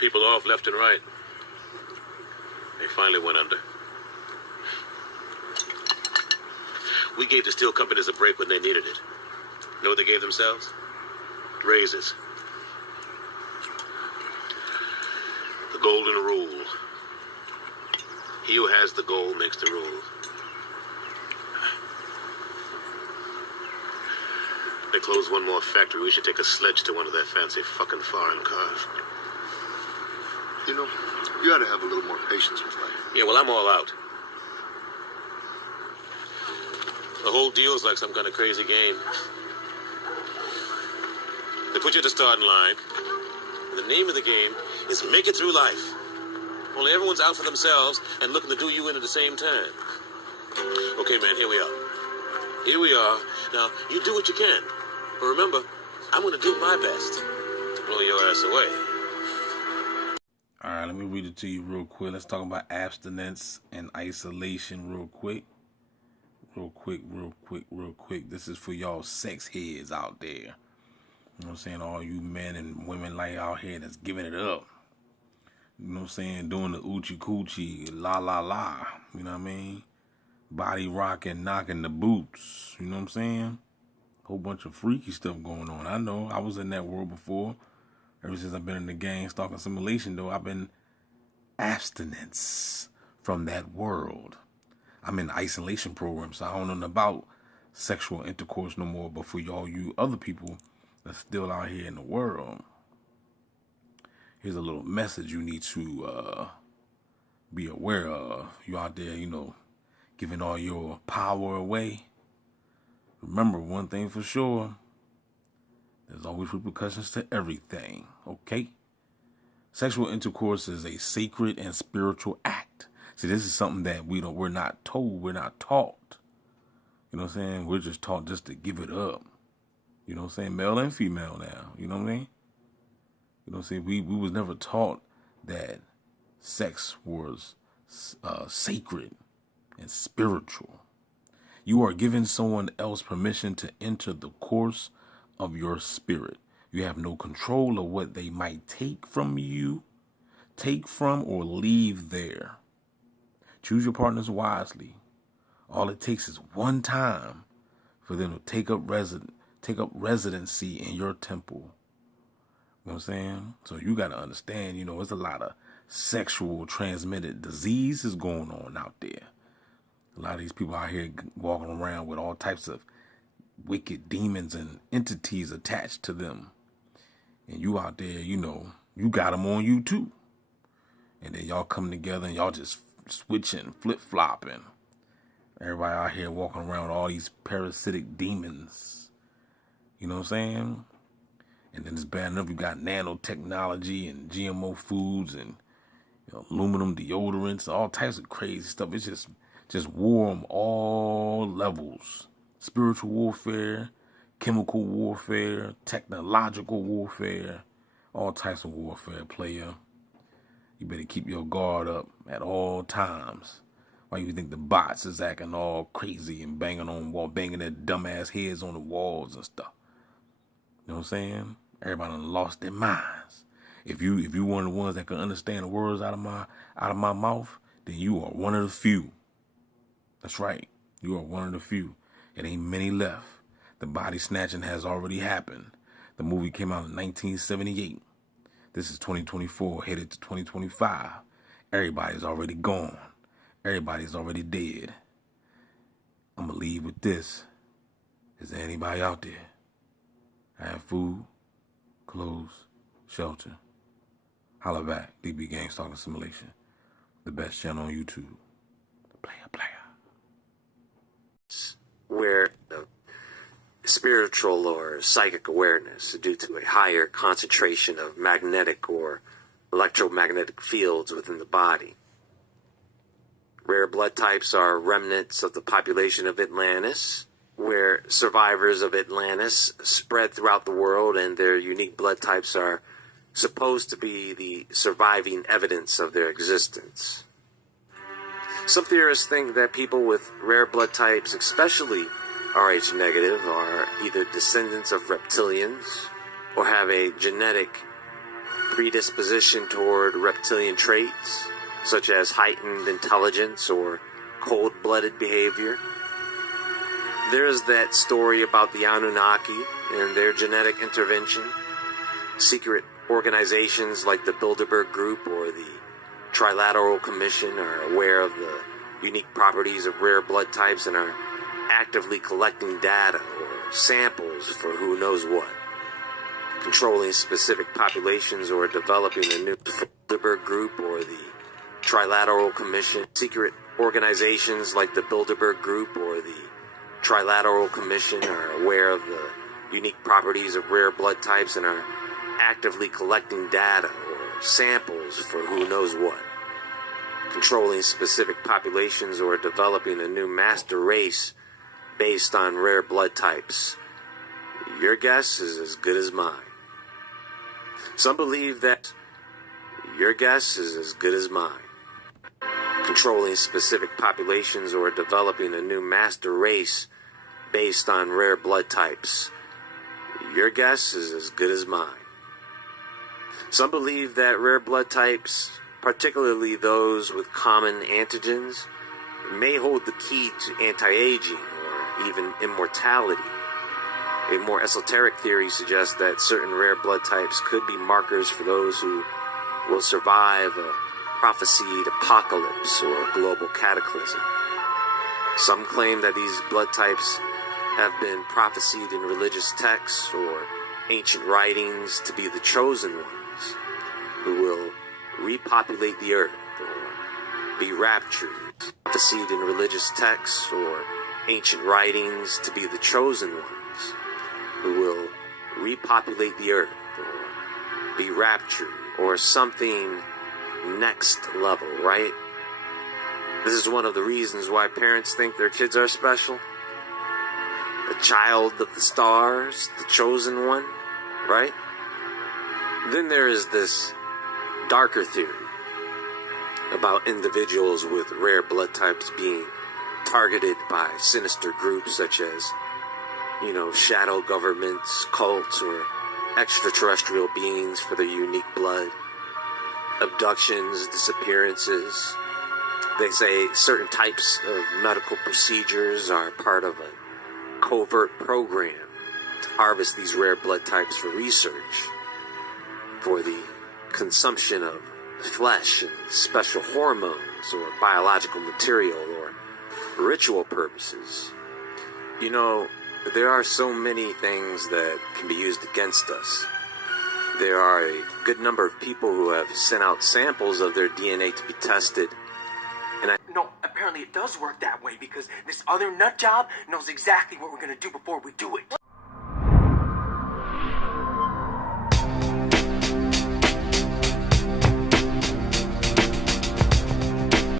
people off left and right. They finally went under. We gave the steel companies a break when they needed it. Know what they gave themselves? Raises. The golden rule. He who has the gold makes the rule. They close one more factory, we should take a sledge to one of their fancy fucking foreign cars. You know, you ought to have a little more patience with life. Yeah, well, I'm all out. The whole deal's like some kind of crazy game. They put you at the starting line. The name of the game is make it through life. Only everyone's out for themselves and looking to do you in at the same time. Okay, man, here we are. Here we are. Now, you do what you can. But remember, I'm going to do my best to blow your ass away. All right, let me read it to you real quick. Let's talk about abstinence and isolation real quick. Real quick. This is for y'all sex heads out there. You know what I'm saying? All you men and women like out here that's giving it up. You know what I'm saying? Doing the oochie coochie, la la la. You know what I mean? Body rocking, knocking the boots. You know what I'm saying? Whole bunch of freaky stuff going on. I know. I was in that world before. Ever since I've been in the Gangstalking simulation, though, I've been abstinence from that world. I'm in the isolation program, so I don't know about sexual intercourse no more. But for y'all, you other people that's still out here in the world, here's a little message you need to be aware of. You out there, you know, giving all your power away. Remember one thing for sure. There's always repercussions to everything, okay? Sexual intercourse is a sacred and spiritual act. See, this is something that we're not told, we're not taught. You know what I'm saying? We're just taught just to give it up. You know what I'm saying? Male and female now. You know what I mean? You know what I'm saying? We was never taught that sex was sacred and spiritual. You are giving someone else permission to enter the course of your spirit. You have no control of what they might take from you, take from or leave there. Choose your partners wisely. All it takes is one time for them to take up residency in your temple. You know what I'm saying? So you got to understand, you know, there's a lot of sexual transmitted diseases going on out there. A lot of these people out here walking around with all types of wicked demons and entities attached to them. And you out there, you know, you got them on you too. And then y'all come together and y'all just switching, flip-flopping. Everybody out here walking around with all these parasitic demons. You know what I'm saying? And then it's bad enough you got nanotechnology and GMO foods and, you know, aluminum deodorants, all types of crazy stuff. It's just war on all levels. Spiritual warfare, chemical warfare, technological warfare, all types of warfare, player. You better keep your guard up at all times. Why you think the bots is acting all crazy and banging their dumbass heads on the walls and stuff? You know what I'm saying? Everybody done lost their minds. If you one of the ones that can understand the words out of my mouth, then you are one of the few. That's right. You are one of the few. It ain't many left. The body snatching has already happened. The movie came out in 1978. This is 2024, headed to 2025. Everybody's already gone. Everybody's already dead. I'm going to leave with this. Is there anybody out there? I have food, clothes, shelter. Holla back. DB Gangstalking Simulation. The best channel on YouTube. Player. Where spiritual or psychic awareness due to a higher concentration of magnetic or electromagnetic fields within the body. Rare blood types are remnants of the population of Atlantis, where survivors of Atlantis spread throughout the world, and their unique blood types are supposed to be the surviving evidence of their existence. Some theorists think that people with rare blood types, especially Rh negative, are either descendants of reptilians or have a genetic predisposition toward reptilian traits, such as heightened intelligence or cold-blooded behavior. There's that story about the Anunnaki and their genetic intervention. Secret organizations like the Bilderberg Group or the Trilateral Commission are aware of the unique properties of rare blood types and are actively collecting data or samples for who knows what, controlling specific populations or developing a new Bilderberg Group or the Trilateral Commission. Secret organizations like the Bilderberg Group or the Trilateral Commission are aware of the unique properties of rare blood types and are actively collecting data or samples for who knows what, controlling specific populations or developing a new master race based on rare blood types. Your guess is as good as mine. Some believe that your guess is as good as mine. Controlling specific populations or developing a new master race based on rare blood types. Your guess is as good as mine. Some believe that rare blood types, particularly those with common antigens, may hold the key to anti-aging or even immortality. A more esoteric theory suggests that certain rare blood types could be markers for those who will survive a prophesied apocalypse or global cataclysm. Some claim that these blood types have been prophesied in religious texts or ancient writings to be the chosen ones who will repopulate the earth or be raptured. Prophesied in religious texts or ancient writings to be the chosen ones who will repopulate the earth or be raptured or something next level, right? This is one of the reasons why parents think their kids are special. The child of the stars, the chosen one, right? Then there is this darker theory about individuals with rare blood types being targeted by sinister groups such as, shadow governments, cults, or extraterrestrial beings for their unique blood. Abductions, disappearances. They say certain types of medical procedures are part of a covert program to harvest these rare blood types for research, for the consumption of flesh and special hormones or biological material or ritual purposes. There are so many things that can be used against us. There are a good number of people who have sent out samples of their DNA to be tested. No, apparently it does work that way because this other nut job knows exactly what we're gonna do before we do it.